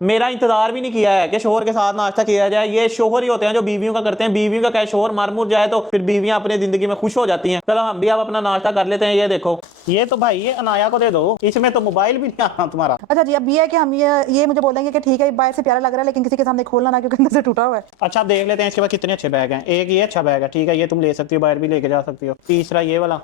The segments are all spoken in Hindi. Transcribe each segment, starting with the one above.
मेरा इंतजार भी नहीं किया है कि शोहर के साथ नाश्ता किया जाए। ये शोहर ही होते हैं जो बीवियों का करते हैं। बीवियों का क्या, शोहर मर मुर जाए तो फिर बीवियां अपनी जिंदगी में खुश हो जाती हैं। चलो हम भी अब अपना नाश्ता कर लेते हैं। ये देखो, ये तो भाई ये अनाया को दे दो, इसमें तो मोबाइल भी नहीं आना तुम्हारा। अच्छा जी, अब ये है कि हम ये मुझे बोलेंगे कि ठीक है बाहर से प्यारा लग रहा है लेकिन किसी के सामने खोलना ना, क्योंकि अंदर से टूटा हुआ है। अच्छा, आप देख लेते हैं इसके बाद कितने अच्छे बैग हैं। एक ये अच्छा बैग है, ठीक है, ये तुम ले सकती हो, बाहर भी लेके जा सकती हो। तीसरा ये वाला,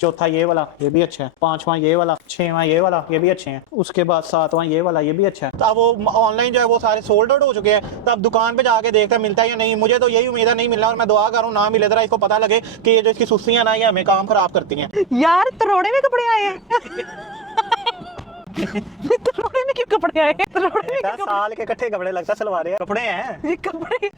चौथा ये वाला, ये भी अच्छा है। पांचवा ये वाला, छठवां ये वाला, ये भी अच्छे हैं। उसके बाद सातवां ये वाला, ये भी अच्छा है। तो अब वो ऑनलाइन जो है वो सारे सोल्ड आउट हो चुके हैं, तो अब दुकान पे जाके देखते हैं मिलता है या नहीं। मुझे तो यही उम्मीद है नहीं मिलना, और मैं दुआ करूँ ना मिले, जरा इसको पता लगे कि ये जो इसकी सुस्तियां ना ये हमें काम खराब करती हैं। यार तरोड़े में कपड़े आए हैं। तरोड़े में क्यों कपड़े आए हैं? तरोड़े में क्यों साल के इकट्ठे कपड़े लगता सलवारे कपड़े हैं। ये कपड़े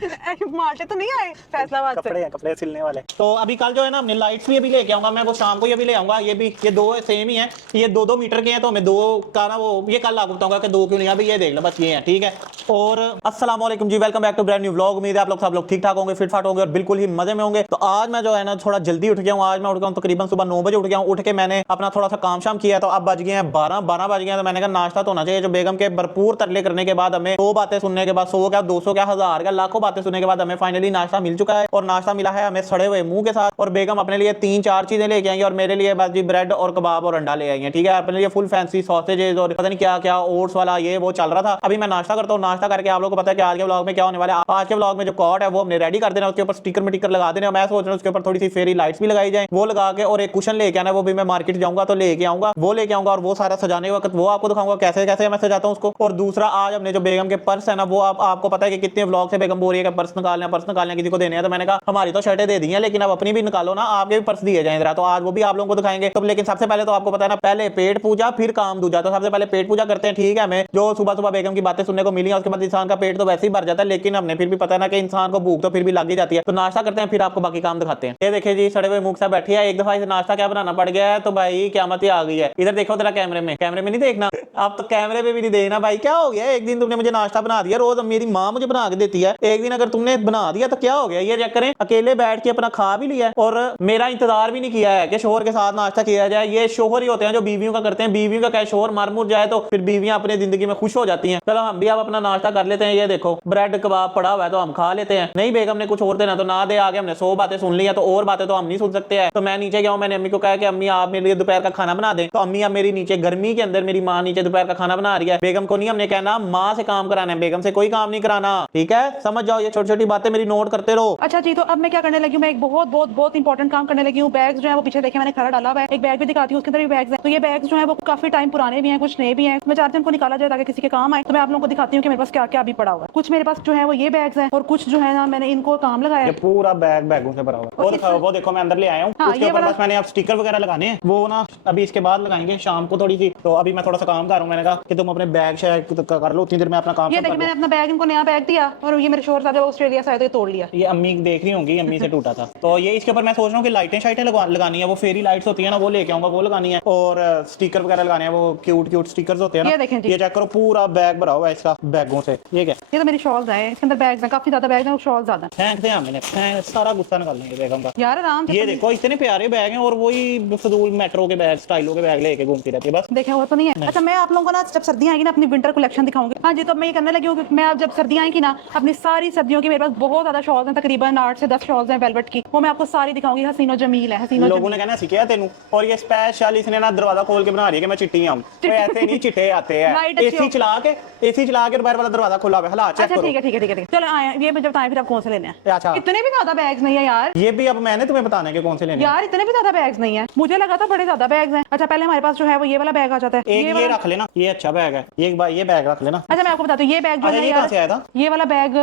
माल्टे तो नहीं आए फैसलाबाद से? कपड़े हैं, कपड़े सिलने वाले। तो अभी कल जो है ना हमने लाइट्स भी अभी लेके आऊंगा मैं, वो शाम को ये भी ले आऊंगा। ये भी, ये दो सेम ही है, ये 2-2 मीटर के हैं, तो हमें दो का ना वो ये कल लागू बताऊंगा कि दो क्यों नहीं। अभी ये देख लो बस ये है, ठीक है। और अस्सलाम वालेकुम जी, welcome back to brand new vlog. उम्मीद है आप लोग सब लोग ठीक ठाक होंगे, फिट फाट होंगे और बिल्कुल ही मजे में होंगे। तो आज मैं जो है ना थोड़ा जल्दी उठ गया हूँ। आज मैं उठ गया हूँ तकरीबन सुबह 9 बजे उठ गया हूँ। उठ के मैंने अपना थोड़ा सा काम शाम किया, तो अब बज गए हैं 12 बज गए हैं। तो मैंने कहा नाश्ता तो होना चाहिए। जो बेगम के भरपूर तरले करने के बाद, हमें 100 बातें सुनने के बाद, 100 क्या 200 क्या 1000 क्या लाखों बातें सुनने के बाद हमें फाइनली नाश्ता मिल चुका है। और नाश्ता मिला है हमें सड़े हुए मुंह के साथ। और बेगम अपने लिए 3-4 चीजें लेके आएंगे और मेरे लिए बस जी ब्रेड और कबाब और अंडा ले आएंगे, ठीक है। अपने लिए फुल फैंसी सॉसेजेस और पता नहीं क्या क्या ओट्स वाला ये वो चल रहा था। अभी मैं नाश्ता करता हूँ। नाश्ता करके आप लोगों को पता है कि आज के व्लॉग में क्या होने वाला है। आज के व्लॉग में जो कॉट है वो हमने रेडी कर देना, उसके ऊपर स्टिकर में टिकर लगा देना। मैं सोच रहा हूँ उसके ऊपर थोड़ी सी फेरी लाइट्स भी लगाई जाए, वो लगा के, और एक कुशन लेके आना, वो भी मैं मार्केट जाऊंगा तो लेके आऊंगा, वो लेके आऊंगा। और वो सारा सजाने के वक्त वो आपको दिखाऊंगा कैसे कैसे मैं सजाता हूँ उसको। और दूसरा, आज हमने जो बेगम के पर्स है ना, वो आपको पता है कि कितने व्लॉग से बेगम बोल रही है कि पर्स निकालने किसी को देने हैं। तो मैंने कहा हमारी तो शर्टें दे दी हैं, लेकिन अब अपनी भी निकालो ना, आपके भी पर्स दिए जाए जरा। तो आज वो भी आप लोगों को दिखाएंगे। तो लेकिन सबसे पहले तो आपको पता है ना, पहले पेट पूजा फिर काम दूजा। तो सबसे पहले पेट पूजा करते हैं, ठीक है। हमें जो सुबह सुबह बेगम की बातें सुनने को मिली है, उसके बाद इंसान का पेट तो वैसे ही भर जाता है, लेकिन हमने फिर भी पता है ना कि इंसान को भूख तो फिर भी लग ही जाती है। तो नाश्ता करते हैं, फिर आपको बाकी काम दिखाते हैं। ये देखिए जी, सड़े हुए मुख से बैठी है। एक दफा इसे नाश्ता क्या बनाना पड़ गया है, तो भाई क़यामत ही आ गई है। इधर देखो तेरा कैमरे में नहीं देखना, अब तो कैमरे पे भी नहीं देखना। भाई क्या हो गया? एक दिन तुमने मुझे नाश्ता बना दिया, रोज मेरी माँ मुझे बना के देती है, एक दिन अगर तुमने बना दिया तो क्या हो गया? ये चेक करें, अकेले बैठ के अपना खा भी लिया और मेरा इंतजार भी नहीं किया है कि शोहर के साथ नाश्ता किया जाए। ये शोहर ही होते हैं जो बीवियों का करते हैं। बीवियों का क्या, शोहर मर मुर जाए तो फिर बीवियां अपनी जिंदगी में खुश हो जाती हैं। चलो हम भी अब अपना नाश्ता कर लेते हैं। ये देखो ब्रेड कबाब पड़ा हुआ है तो हम खा लेते हैं। नहीं बेगम ने कुछ और देना तो ना दे, आगे हमने 100 बातें सुन ली है, तो और बातें तो हम नहीं सुन सकते हैं। तो मैं नीचे गया हूँ, मैंने अम्मी को कहा कि अम्मी आप मेरे लिए दोपहर का खाना बना दें। तो अम्मी अब मेरी नीचे गर्मी के अंदर मेरी माँ नीचे दोपहर का खाना बना रही है। बेगम को नहीं हमने कहना, माँ से काम कराना है, बेगम से कोई काम नहीं कराना, ठीक है? समझ जाओ, ये छोटी छोटी बातें मेरी नोट करते रहो। अच्छा जी, तो अब मैं क्या करने लगी हूँ, मैं एक बहुत बहुत बहुत इंपॉर्टेंट काम करने लगी हूँ। बैग्स जो है वो पीछे देखे मैंने खड़ा डाला हुआ है। एक बैग भी दिखाती हूँ, उसके अंदर भी बैग्स हैं। तो ये बैग्स जो है वो काफी टाइम पुराने भी हैं, कुछ नए भी हैं। मैं चाहती हूँ उनको निकाला जाए ताकि किसी के काम आए। तो मैं आप लोगों को दिखाती हूँ कि मेरे पास क्या क्या अभी पड़ा हुआ है। कुछ मेरे पास जो है वो ये बैग्स हैं और कुछ जो है ना मैंने इनको काम लगाया। ये पूरा बैग बैगों से भरा हुआ है। वो दिखाओ, वो देखो मैं अंदर ले आया हूँ। हाँ, उसके ऊपर बस मैंने अब स्टिकर वगैरह लगाने हैं, वो ना अभी इसके बाद लगाएंगे शाम को थोड़ी सी। तो अभी मैं थोड़ा सा काम कर रहा हूँ। मैंने कहा कि तुम अपने बैग शेयर कर लो, उतनी देर में अपना काम ये देखिए मैंने अपना बैग इनको नया बैग दिया और ये मेरे शोहर साहब ऑस्ट्रेलिया से आए तो ये तोड़ लिया। ये अम्मी देख रही होंगी, अम्मी से टूटा था। तो ये इसके ऊपर मैं सोच रहा हूँ कि लाइटें शाइटें लगानी है, वो फेरी लाइट्स होती है ना, वो लेके आऊंगा, वो लगानी है। और स्टिकर वगैरह लगाने हैं, वो क्यूट क्यूट स्टिकर्स होते हैं ना। ये देखें जी, ये चेक करो, पूरा बैग भरा हुआ है इसका बैगों से। ये क्या? ये तो मेरी शॉल्स है, इसके अंदर बैग्स हैं, काफी ज्यादा बैग हैं, शॉल्स ज्यादा हैं। फेंक दे हमने, सारा गुस्सा निकाल लेंगे बेगम का। यार आराम से ये देखो इतने प्यारे बैग हैं, और वही फजूल मेट्रो के बैग, स्टाइलों के बैग लेके घूमती रहती है बस। देखे वो तो नहीं है। अच्छा मैं आप लोगों को ना जब सर्दियां आएगी ना अपनी विंटर कलेक्शन दिखाऊंगी। हाँ जी, तो मैं ये करने लगी हूँ कि मैं अब जब सर्दियां आएंगी ना, अपनी सारी सर्दियों की मेरे पास बहुत ज्यादा शॉल्स हैं, तकरीबन 8 से 10 शॉल्स हैं वेलवेट की, वो मैं आपको सारी दिखाऊंगी। हसीनो जमील है, हसीनो लोगों ने कहना सीखा तेनू, और ये स्पेशल इसने ना दरवाजा खोल के बना रही है कि मैं चिट्टी आऊं। तो ऐसे नहीं चिट्टे आते हैं, एसी चला के बाहर वाला दरवाजा खोला हुआ है। हां चेक अच्छा करो। ठीक है ठीक है चलो आए, ये मुझे बताएं फिर आप कौन से लेने हैं। अच्छा, इतने भी ज्यादा बैग्स नहीं है यार। ये भी अब मैंने तुम्हें बताना है कि कौन से लेने हैं। यार इतने भी ज्यादा बैग्स नहीं है, मुझे लगा था बड़े ज्यादा बैग्स हैं। अच्छा पहले हमारे पास जो है वो ये वाला बैग आ जाता है। एक ये रख लेना, ये अच्छा बैग है, ये बैग रख लेना। अच्छा मैं आपको बताती हूँ, ये बैग जो है ये कहां से आया था? ये वाला बैग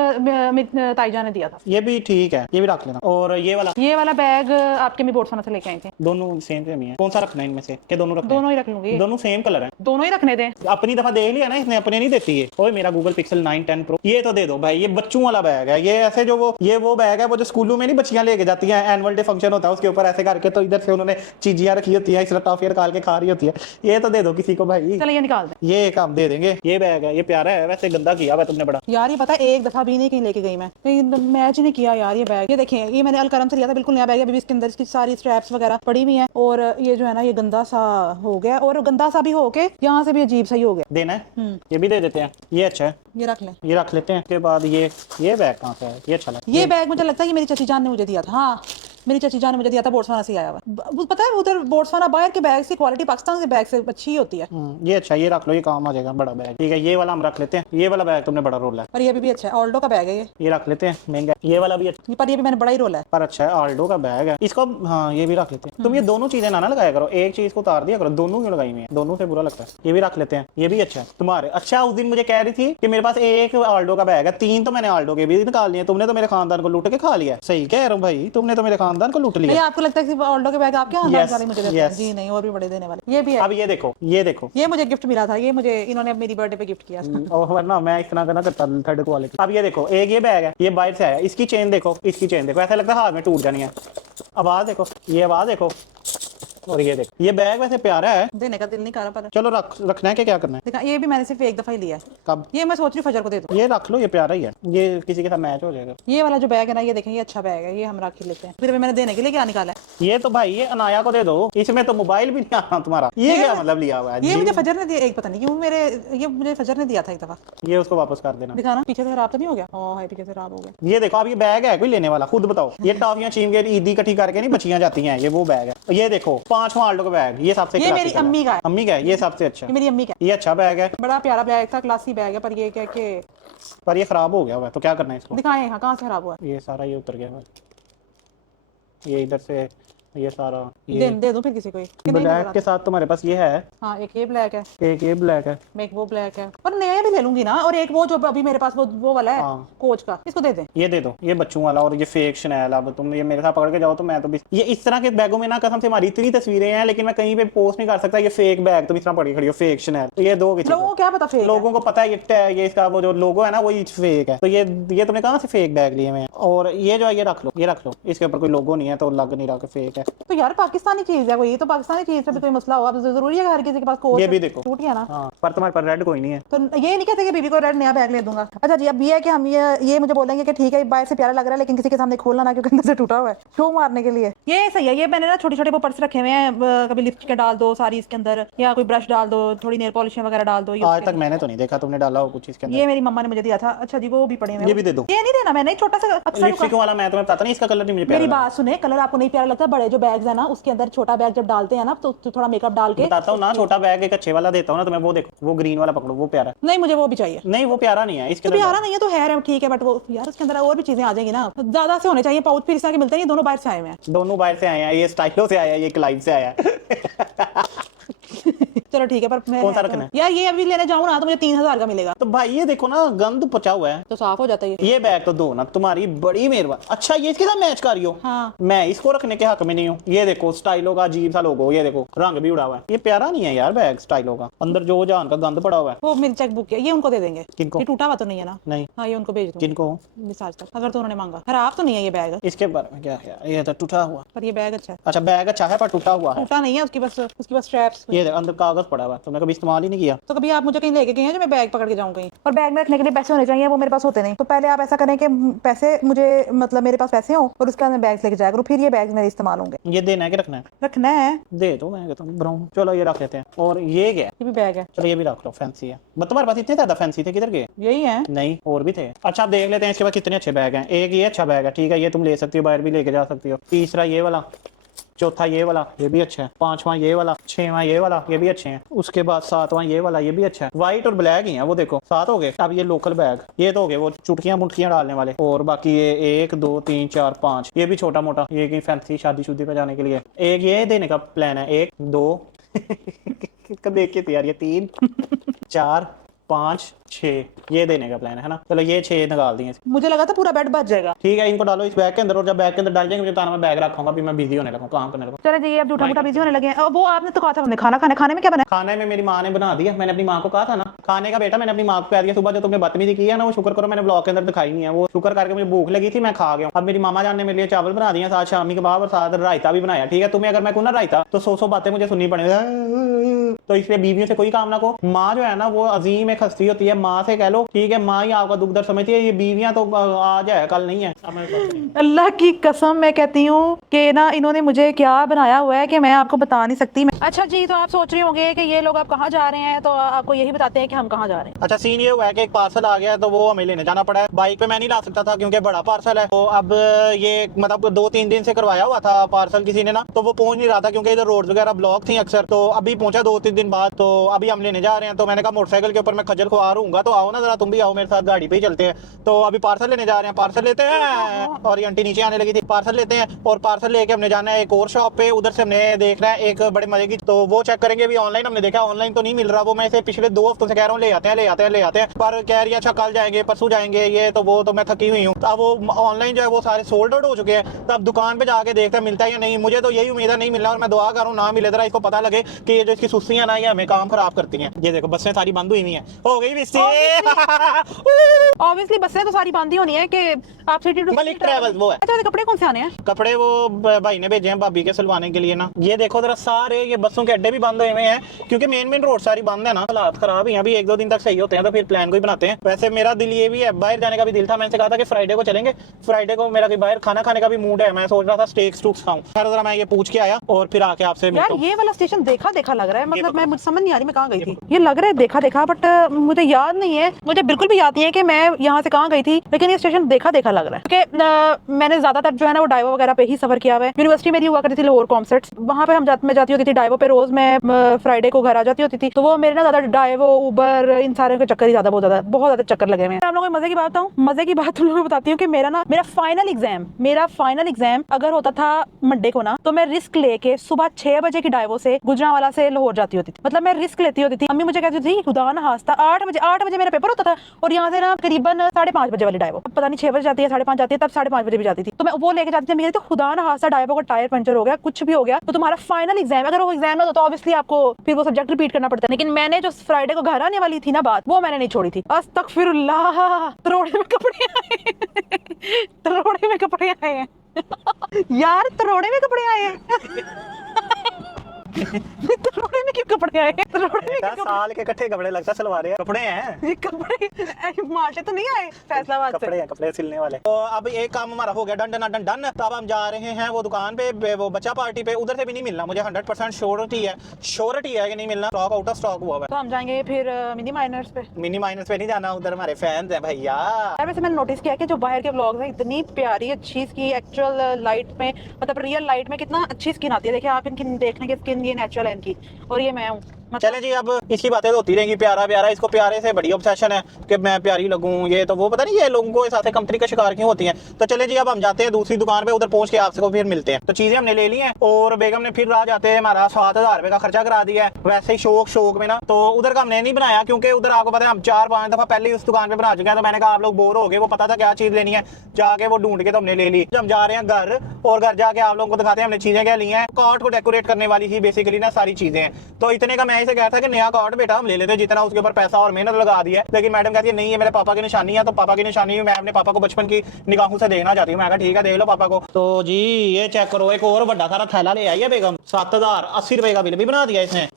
ताईजा ने दिया था। ये भी ठीक है, ये भी रख लेना। और ये वाला बैग आपके मी बोर्डसना से लेके आई थी। दोनों सेम सेम ही है, कौन सा रखना है इनमें से? क्या दोनों रखना है? दोनों ही रख लूंगी, दोनों सेम कलर है, दोनों ही रखने दें। अपनी दफा देख लिया ना इसने, अपने नहीं देती है। ओए मेरा गूगल पिक्सल 9 10 प्रो ये तो दे दो भाई। ये बच्चों वाला बैग है, ये ऐसे जो वो बैग है वो जो स्कूलों में नहीं बच्चियां लेके जाती हैं, एनुअल डे फंक्शन होता है उसके ऊपर ऐसे करके, तो इधर से उन्होंने चीजियां रखी होती है, इस तरह टॉफियां निकाल के खा रही होती है। ये तो दे दो किसी को भाई। चलो ये निकाल दें। ये एक हम दे देंगे। ये बैग है, ये प्यारा है, वैसे गंदा किया हुआ तुमने बड़ा। यार ये पता है एक दफा भी नहीं कहीं लेके गई मैं, कहीं मैच ही नहीं किया यार ये बैग। ये देखें, ये मैंने अलकरम से लिया था, बिल्कुल नया बैग है, अभी इसके अंदर इसकी सारी स्ट्रैप्स वगैरह पड़ी हुई हैं, और ये जो है ना ये गंदा सा हो गया, और गंदा सा भी होके यहाँ से भी अजीब सा ही हो गया। देना है, ये भी दे देते हैं, ये अच्छा है, ये रख लें। ये रख लेते हैं। उसके बाद ये बैग कहाँ से है, ये अच्छा लगा। ये बैग मुझे लगता है ये मेरी चाची जान ने मुझे दिया था। हाँ, मेरी चाची जान ने मुझे दिया था, बोट्सवाना से आया हुआ। पता है उधर बोट्सवाना बाहर के बैग की क्वालिटी पाकिस्तान के बैग से अच्छी होती है। ये अच्छा, ये रख लो, ये काम आ जाएगा, बड़ा बैग। ठीक है, ये वाला हम रख लेते हैं, ये वाला बैग तुमने बड़ा रोल है। और ये भी अच्छा है, ऑल्डो का बैग है ये रख लेते हैं, महंगा। ये वाला भी अच्छा, पर ये भी मैंने बड़ा ही रोला है, पर अच्छा है, ऑल्डो का बैग है इसको। हाँ, ये भी रख लेते हैं। तुम ये दोनों चीजें ना लगाया करो, एक चीज को उतार दिया करो, दोनों क्यों लगाई हुई है, दोनों से बुरा लगता है। ये भी रख लेते हैं, ये भी अच्छा है तुम्हारे। अच्छा, उस दिन मुझे कह रही थी कि मेरे पास एक ऑल्डो का बैग है, 3 तो मैंने ऑल्डो के भी निकाल लिए। तुमने तो मेरे खानदान को लूट के खा लिया। सही कह रहा हूँ भाई, तुमने तो मेरे खानदान को लूट लिया। आपको लगता है कि ऑल्डो के बैग आपके खानदान वाले मुझे देते हैं? yes. जी नहीं, और भी बड़े देने वाले। ये भी है। अब ये देखो, ये देखो, ये मुझे गिफ्ट मिला था, ये मुझे इन्होंने मेरी बर्थडे पे गिफ्ट किया था। और वरना मैं इस तरह का ना करता थर्ड क्वालिटी। अब ये देखो, एक ये बैग है, ये बाहर से आया, इसकी चेन देखो, इसकी चेन देखो, ऐसा लगता है हाथ में टूट जानी है। आवाज देखो, ये आवाज देखो, और ये देखो, ये बैग वैसे प्यारा है, देने का दिल नहीं कर रहा, पर चलो रखना है कि क्या करना है। देखा, ये भी मैंने सिर्फ एक दफा ही लिया है। कब? ये मैं सोच रही हूँ फजर को दे दूँ। ये रख लो, ये प्यारा ही है, ये किसी के साथ मैच हो जाएगा। ये वाला जो बैग है ना, ये देखें, ये अच्छा बैग है, ये हम रख ही लेते हैं। फिर अभी मैंने देने के लिए क्या निकाला है? ये तो भाई ये अनाया को दे दो, इसमें तो मोबाइल भी नहीं आना तुम्हारा। ये क्या मतलब लिया हुआ है? ये मुझे फजर ने दिया, एक पता नहीं क्यों ये मुझे फजर ने दिया था एक दफा। ये उसको वापस कर देना। दिखाना, पीछे से खराब तो नहीं हो गया? ओह हाय, पीछे से खराब हो गया। ये देखो, अब ये बैग है कोई लेने वाला? खुद बताओ। ये टॉफियां छीन के ईदी इकट्ठी करके नहीं बचियां जाती हैं, ये वो बैग है। ये देखो, 5वां ऑल्डो का बैग, ये सबसे ये मेरी अम्मी का है। अम्मी का है, ये सबसे अच्छा। ये मेरी अम्मी का ये अच्छा बैग है, बड़ा प्यारा बैग था, क्लासी बैग है, पर ये क्या के पर ये खराब हो गया हुआ है, तो क्या करना है इसको? दिखाएं, हाँ कहाँ से खराब हुआ है? ये सारा ये उतर गया हुआ है, ये इधर से ये सारा दे दूं फिर किसी को? ब्लैक के साथ तुम्हारे पास ये है। हाँ, एक ये ब्लैक है, एक ये ब्लैक है, एक वो ब्लैक है, और नया भी ले लूंगी ना। और एक वो जो अभी मेरे पास वो वाला है, हाँ। कोच का, इसको दे दे। ये दे दो, ये बच्चों वाला। और ये फेक शनैल, अब तुम ये मेरे साथ पकड़ के जाओ तो मैं तो भी ये इस तरह के बैगों में ना, कसम से हमारी इतनी तस्वीरें हैं, लेकिन मैं कहीं पे पोस्ट नहीं कर सकता। ये फेक बैग तुम इस तरह पकड़ी खड़ी हो, फेक शनैल। तो ये दो लोगों को क्या पता फेक है? लोगों को पता है ये इसका वो जो लोगो है ना, वही फेक है। तो ये तुमने कहा ना से फेक बैग लिए हुए हैं। और ये जो है ये रख लो, ये रख लो, इसके ऊपर कोई लोगो नहीं है तो लग नहीं रहा कि फेक है। तो यार पाकिस्तानी चीज है कोई, तो पाकिस्तानी चीज से भी कोई मसला हो? अब जरूरी है कि हर किसी के पास कोच? ये भी देखो, टूट गया ना। हाँ, पर तुम्हारे पर रेड कोई नहीं है। तो ये नहीं कहते कि बीबी को रेड नया बैग ले दूंगा। अच्छा जी, अब ये है कि हम ये मुझे बोलेंगे कि ठीक है बाहर से प्यारा लग रहा है, लेकिन किसी के सामने खोलना ना, क्योंकि अंदर से टूटा हुआ है, शो मारने के लिए। ये सही है। ये मैंने ना छोटे छोटे वो पर्स रखे हुए हैं, कभी लिपस्टिक डाल दो सारी इसके अंदर, या कोई ब्रश डाल दो, थोड़ी नेल पॉलिश वगैरह डाल दो। आज तक मैंने तो नहीं देखा तुमने डाला हो कुछ इसके अंदर। ये मेरी मम्मा ने मुझे दिया था। अच्छा जी, वो भी पड़े हुए हैं, ये भी दे दो। ये नहीं देना मैंने, छोटा सा अक्सर। लिपस्टिक वाला मैं तुम्हें बताता नहीं, इसका कलर नहीं मुझे प्यारा मेरी लगा। बात सुने, कलर आपको नहीं प्यारा लगता? बड़े जो बैग्स है ना, उसके अंदर छोटा बैग जब डालते हैं ना, तो थोड़ा मेकअप डाल के बताता हूँ ना, छोटा बैग एक अच्छे वाला देता हूँ ना तुम्हें। वो देखो, वो ग्रीन वाला पकड़ो, वो प्यारा। नहीं, मुझे वो भी चाहिए। नहीं, वो प्यारा नहीं है इसके तो प्यारा नहीं है तो है ठीक है, बट वो यार उसके अंदर और भी चीजें आ जाएंगी ना, ज्यादा से होने चाहिए पाउच। फिर इस तरह के मिलते हैं, ये दोनों बाहर से आए हुए हैं। दोनों बाहर से आए हैं, ये स्टाइलो से आया है, ये क्लाइव से आया है। चलो ठीक है, पर मैं कौन सा रखना है? यार ये अभी लेने जाऊँ ना तो मुझे 3000 का मिलेगा। तो भाई ये देखो ना, गंद पचा हुआ है, तो साफ हो जाता है ये बैग तो दो ना, तुम्हारी बड़ी मेहरबानी। अच्छा, ये इसके साथ मैच कर रही हो? हाँ। मैं इसको रखने के हक में नहीं हूँ। ये देखो, स्टाइलो का अजीब सा लोगो, ये देखो रंग भी उड़ा हुआ है, ये प्यारा नहीं है यार बैग स्टाइलो का। अंदर जो जान का गंद पड़ा हुआ है। वो मेरी चेक बुक है, ये उनको दे देंगे। किनको? ये टूटा हुआ तो नहीं है ना? नहीं। हाँ, ये उनको भेज दो। किनको? मिसाज तक, अगर तो उन्होंने मांगा। खराब तो नहीं है ये बैग? इसके बारे में क्या है? ये तो टूटा हुआ। पर ये बैग अच्छा है। अच्छा, बैग अच्छा है पर टूटा हुआ है। टूटा नहीं है, उसकी बस स्ट्रैप्स। ये अंदर कागज पड़ा हुआ है, तुमने कभी इस्तेमाल ही नहीं किया। तो कभी आप मुझे कहीं लेके गए हैं जो मैं बैग पकड़ के जाऊँ कहीं? और बैग में रखने के लिए पैसे होने चाहिए, वो मेरे पास होते नहीं। तो पहले आप ऐसा करें कि पैसे मुझे, मतलब मेरे पास पैसे हो और उसके अंदर बैग लेके जाया करूँ, फिर ये बैग मेरे इस्तेमाल होंगे। ये देना है कि रखना है? रखना है। दे दो, मैं कहता हूँ ब्राउन। चलो ये रख लेते हैं। और ये क्या है? ये भी बैग है। चलो ये भी रख लो, फैंसी है। बट तुम्हारे पास इतने ज्यादा फैंसी थे, किधर गए? यही है। नहीं, और भी थे। अच्छा, आप देख लेते हैं इसके बाद कितने अच्छे बैग हैं। एक ये अच्छा बैग है, ठीक है, ये तुम ले सकती हो, बाहर भी लेके जा सकती हो। तीसरा ये वाला, चौथा ये वाला, ये भी अच्छा है। 5वां ये वाला, 6वां ये वाला, ये भी अच्छे हैं। उसके बाद 7वां ये वाला, ये भी अच्छा है। व्हाइट और ब्लैक ही है वो, देखो 7 हो गए। अब ये लोकल बैग, ये तो हो गए वो चुटकियां मुटकियां डालने वाले। और बाकी ये 1 2 3 4 5, ये भी छोटा मोटा, ये कहीं फैंसी शादी शुदी पे जाने के लिए। एक ये देने का प्लान है, 1 2 देख के तैयार, ये 3 4 5 6 ये देने का प्लान है ना। चलो ये 6 निकाल दिए। मुझे लगा था पूरा बेड बच जाएगा। ठीक है, इनको डालो इस बैग के अंदर, और जब बैग के अंदर डाल जाएंगे मुझे बताना, मैं बैग रखूंगा, फिर मैं बिजी होने लगूँ, काम करने लगूँ। चले जी, अब झूठा मूठा बिजी होने लगे हैं। वो आपने तो कहा था हमने खाने में क्या बना? खाने में मेरी माँ ने बना दिया, मैंने अपनी माँ को कहा था ना खाने का, बेटा मैंने अपनी माँ को कह दिया। सुबह जो तुमने बदतमीजी की है ना, वो शुक्र करो मैंने ब्लॉग के अंदर दिखाई नहीं है, वो शुक्र करके मुझे भूख लगी थी, मैं खा गया। अब मेरी मामा जान ने मेरे लिए चावल बना दिया, साथ शामी कबाब और साथ रायता भी बनाया। ठीक है, तुम्हें अगर मैं कहूँ ना रायता, तो 100 बातें मुझे सुननी पड़ेगी। तो इसलिए बीवियों से कोई काम ना को। माँ जो है ना वो अजीम एक हस्ती होती है, माँ से कह लो। ठीक है, माँ ही आपका दुख दर्द समझती है, ये बीवियां तो आज है कल नहीं है। अल्लाह की कसम मैं कहती हूँ कि ना इन्होंने मुझे क्या बनाया हुआ है कि मैं आपको बता नहीं सकती। अच्छा जी, तो आप सोच रहे होंगे कि ये लोग अब कहाँ जा रहे हैं, तो आपको यही बताते हैं कि हम कहाँ जा रहे हैं। अच्छा, सीन ये हुआ है कि एक पार्सल आ गया है, तो वो हमें लेने जाना पड़ा है। बाइक पे मैं नहीं ला सकता था क्योंकि बड़ा पार्सल है। तो अब ये मतलब 2-3 दिन से करवाया हुआ था पार्सल किसी ने ना, तो वो पहुंच नहीं रहा था क्योंकि इधर रोड वगैरह ब्लॉक थी अक्सर। तो अभी पहुंचा 2-3 दिन बाद, तो अभी हम लेने जा रहे हैं। तो मैंने कहा मोटरसाइकिल के ऊपर मैं खज्जल खुआर हूँगा, तो आओ ना जरा तुम भी आओ मेरे साथ, गाड़ी पे ही चलते हैं। तो अभी पार्सल लेने जा रहे हैं, पार्सल लेते हैं। और ये आंटी नीचे आने लगी थी, पार्सल लेते हैं और पार्सल लेके हमने जाना है एक और शॉप पे, उधर से हमने देखना है एक बड़े मजे की, तो वो चेक करेंगे। अभी ऑनलाइन हमने देखा, ऑनलाइन तो नहीं मिल रहा वो, मैं इसे पिछले 2 हफ्तों से कह रहा हूँ ले आते हैं, पर कह रही है अच्छा कल जाएंगे परसों जाएंगे, ये तो वो तो मैं थकी हुई हूँ। अब वो ऑनलाइन जो है वो सारे सोल्ड आउट हो चुके हैं। तो अब दुकान पे जाके देखते हैं मिलता है या नहीं। मुझे तो यही उम्मीद है नहीं मिलना, और मैं दुआ कर रहा हूँ ना मिले, जरा इसको पता लगे कि ये जो इसकी सुस्तियां ना ये हमें काम खराब करती हैं। ये देखो बसें सारी बंद हुई हैं, हो गई ऑब्वियसली बसें तो सारी बंद ही होनी है कि आप सिटी टू मलिक ट्रैवल्स वो है। अच्छा, तो कपड़े कौन से आने हैं? कपड़े वो भाई ने भेजे हैं भाभी के सिलवाने के लिए ना। ये देखो जरा सारे ये बसों के अड्डे भी बंद हुए हैं क्योंकि मेन रोड सारी बंद है ना। हालात खराब ही हैं, अभी 1-2 दिन तक सही होते हैं तो फिर प्लान को ही बनाते हैं। वैसे मेरा दिल ये भी है, बाहर जाने का भी दिल था। मैंने कहा था कि फ्राइडे को चलेंगे, फ्राइडे को मेरा बाहर खाना खाने का भी मूड है। मैं सोच रहा था स्टेक स्टूक्स खाऊं। खैर जरा मैं ये पूछ के आया और फिर आके आपसे यार ये वाला स्टेशन देखा लग रहा है, मतलब मैं मुझे समझ नहीं आ रही मैं कहाँ गई थी। ये लग रहा है देखा बट मुझे याद नहीं है, मुझे बिल्कुल भी याद नहीं है कि मैं यहाँ से कहाँ गई थी, लेकिन ये स्टेशन देखा लग रहा है क्योंकि मैंने ज्यादातर जो है ना वो डाइवो वगैरह पे ही सफर किया हुआ है। यूनिवर्सिटी मेरी हुआ करती थी लाहौर कॉन्सर्ट्स, वहाँ पे मैं जाती होती थी डाइवो पे, रोज मैं फ्राइडे को घर आ जाती होती थी। तो वो मेरे ना ज्यादा डाइवो उबर इन सारे के चक्कर ही बहुत ज्यादा चक्कर लगे हुए हैं। आप लोगों को मजे की बात बताऊं, मजे की बात तुम लोगों को बताती हूँ कि मेरा फाइनल एग्जाम अगर होता था मंडे को ना, तो मैं रिस्क लेके सुबह 6 बजे की डाइवो से गुजरांवाला से लाहौर जाती होती थी। मतलब मैं रिस्क लेती होती थी। अम्मी मुझे कहती थी खुदा ना हास्ता 8 बजे मेरा पेपर होता था, और यहाँ से ना करीबन 5:30 बजे वाली डाइवो, पता नहीं 6 बजे जाती है 5:30 जाती है, तब 5:30 बजे भी जाती थी। तो मैं वो लेके जाती थी। मेरे तो खुदा ना हास्ता डाइवो का टायर पंचर हो गया, कुछ भी हो गया, तो तुम्हारा फाइनल एग्जाम, अगर वो एग्जाम ना हो तो ऑब्वियसली आपको फिर वो सब्जेक्ट रिपीट करना पड़ता है। लेकिन मैंने जो फ्राइडे को घर आने वाली थी ना बात, वो मैंने नहीं छोड़ी थी। अस्तगफिरुल्लाह, तरोड़े में कपड़े आए तरोड़े में कपड़े आए हैं यार, तरोड़े में कपड़े आए हैं तरोड़े में क्यों कपड़े आए हैं? तरोड़े में साल के इकट्ठे कपड़े लगता सलवार है, कपड़े हैं ये कपड़े मार्चे तो नहीं आए फैसलाबाद से, कपड़े सिलने वाले। तो अब एक काम हमारा हो गया डन। तो अब हम जा रहे हैं वो दुकान पे, वो बच्चा पार्टी पे। उधर से भी नहीं मिलना, मुझे 100% श्योरिटी है कि नहीं मिलना, स्टॉक आउट ऑफ स्टॉक हुआ है। तो हम जाएंगे फिर मिनी माइनर्स पे नहीं जाना, उधर हमारे फैंस हैं भैया। यार वैसे मैंने नोटिस किया कि जो बाहर के व्लॉग्स हैं इतनी प्यारी अच्छी इसकी एक्चुअल लाइट में, मतलब रियल लाइट में कितना अच्छी स्किन आती है। देखिए आप इनकी देखने की स्किन ये नेचुरल है इनकी, और ये मैं हूँ। चले जी, अब इसकी बातें तो होती रहेंगी। प्यारा इसको प्यारे से बड़ी ऑब्सेशन है कि मैं प्यारी लगूं, ये तो वो पता नहीं ये लोगों को इस आते कंपनी का शिकार क्यों होती हैं। तो चले जी, अब हम जाते हैं दूसरी दुकान पे, उधर पहुंच के आपसे को फिर मिलते हैं। तो चीजें हमने ले ली हैं और बेगम ने फिर राह जाते हैं हमारा 7,000 रुपए का खर्चा करा दिया है। वैसे ही शौक में ना, तो उधर का हमने नहीं बनाया क्योंकि उधर आपको पता है हम 4-5 दफा पहले ही उस दुकान पे बना चुके हैं। तो मैंने कहा आप लोग बोर हो गए, वो पता था क्या चीज लेनी है, जाके वो ढूंढ के तो हमने ले ली। हम जा रहे हैं घर, और घर जाके आप लोगों को दिखाते हैं हमने चीजें क्या ली हैं। कॉट को डेकोरेट करने वाली ही बेसिकली ना सारी चीजें हैं। तो इतने का मैं इसे कहा था कि नया कॉट बेटा हम ले लेते, जितना उसके ऊपर पैसा और मेहनत लगा दी है। लेकिन मैडम कहती है नहीं, ये मेरे पापा की निशानी है। तो पापा की निशानी मैं अपने पापा को बचपन की निगाहों से देखना चाहती हूँ। मैं कहा ठीक है देख लो पापा को। तो जी ये चेक करो, एक और बड़ा सारा थैला ले आई है बेगम। 7,080 रुपए का बिल भी बना दिया इसने।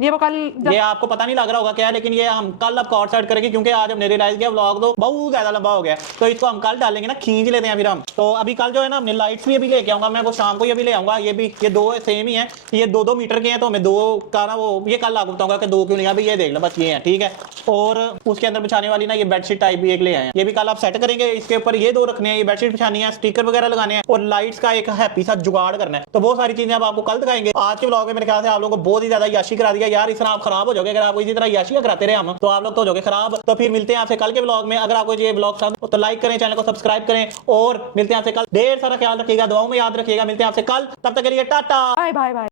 ये वो कल ये आपको पता नहीं लग रहा होगा क्या, लेकिन ये हम कल अब कॉर्ड सेट करेंगे क्योंकि आज हमने रियलाइज किया व्लॉग तो बहुत ज्यादा लंबा हो गया। तो इसको हम कल डालेंगे ना, खींच लेते हैं फिर हम। तो अभी कल जो है ना हमने लाइट्स भी अभी लेके आऊंगा, मैं वो शाम को ही अभी ले आऊंगा। ये भी ये 2 सेम ही है, ये 2-2 मीटर के हैं। तो हमें 2 का ना वो ये कल लागू बताऊंगा कि 2 क्यों नहीं। अभी ये देख लो बस ये है, ठीक है। और उसके अंदर बिछाने वाली ना ये बेडशीट टाइप भी एक ले आए हैं, ये भी कल आप सेट करेंगे। इसके ऊपर ये 2 रखने हैं, ये बेडशीट बिछानी है, स्टिकर वगैरह लगाने हैं और लाइट्स का एक हैप्पी सा जुगाड़ करना है। तो बहुत सारी चीजें अब आपको कल दिखाएंगे। आज के व्लॉग में मेरे ख्याल से आप लोगों को बहुत ही ज्यादा याशी करा दिया यार, इस तरह आप खराब हो जाओगे। अगर आपको इसी तरह याशियां कराते रहे हम, तो आप लोग तो हो जाओगे खराब। तो फिर मिलते हैं आपसे कल के व्लॉग में। अगर आपको ये व्लॉग पसंद हो तो लाइक करें, चैनल को सब्सक्राइब करें, और मिलते हैं आपसे कल। ढेर सारा ख्याल रखिएगा, दुआओं में याद रखिएगा। मिलते हैं आपसे कल, तब तक के लिए टाटा, बाय बाय बाय।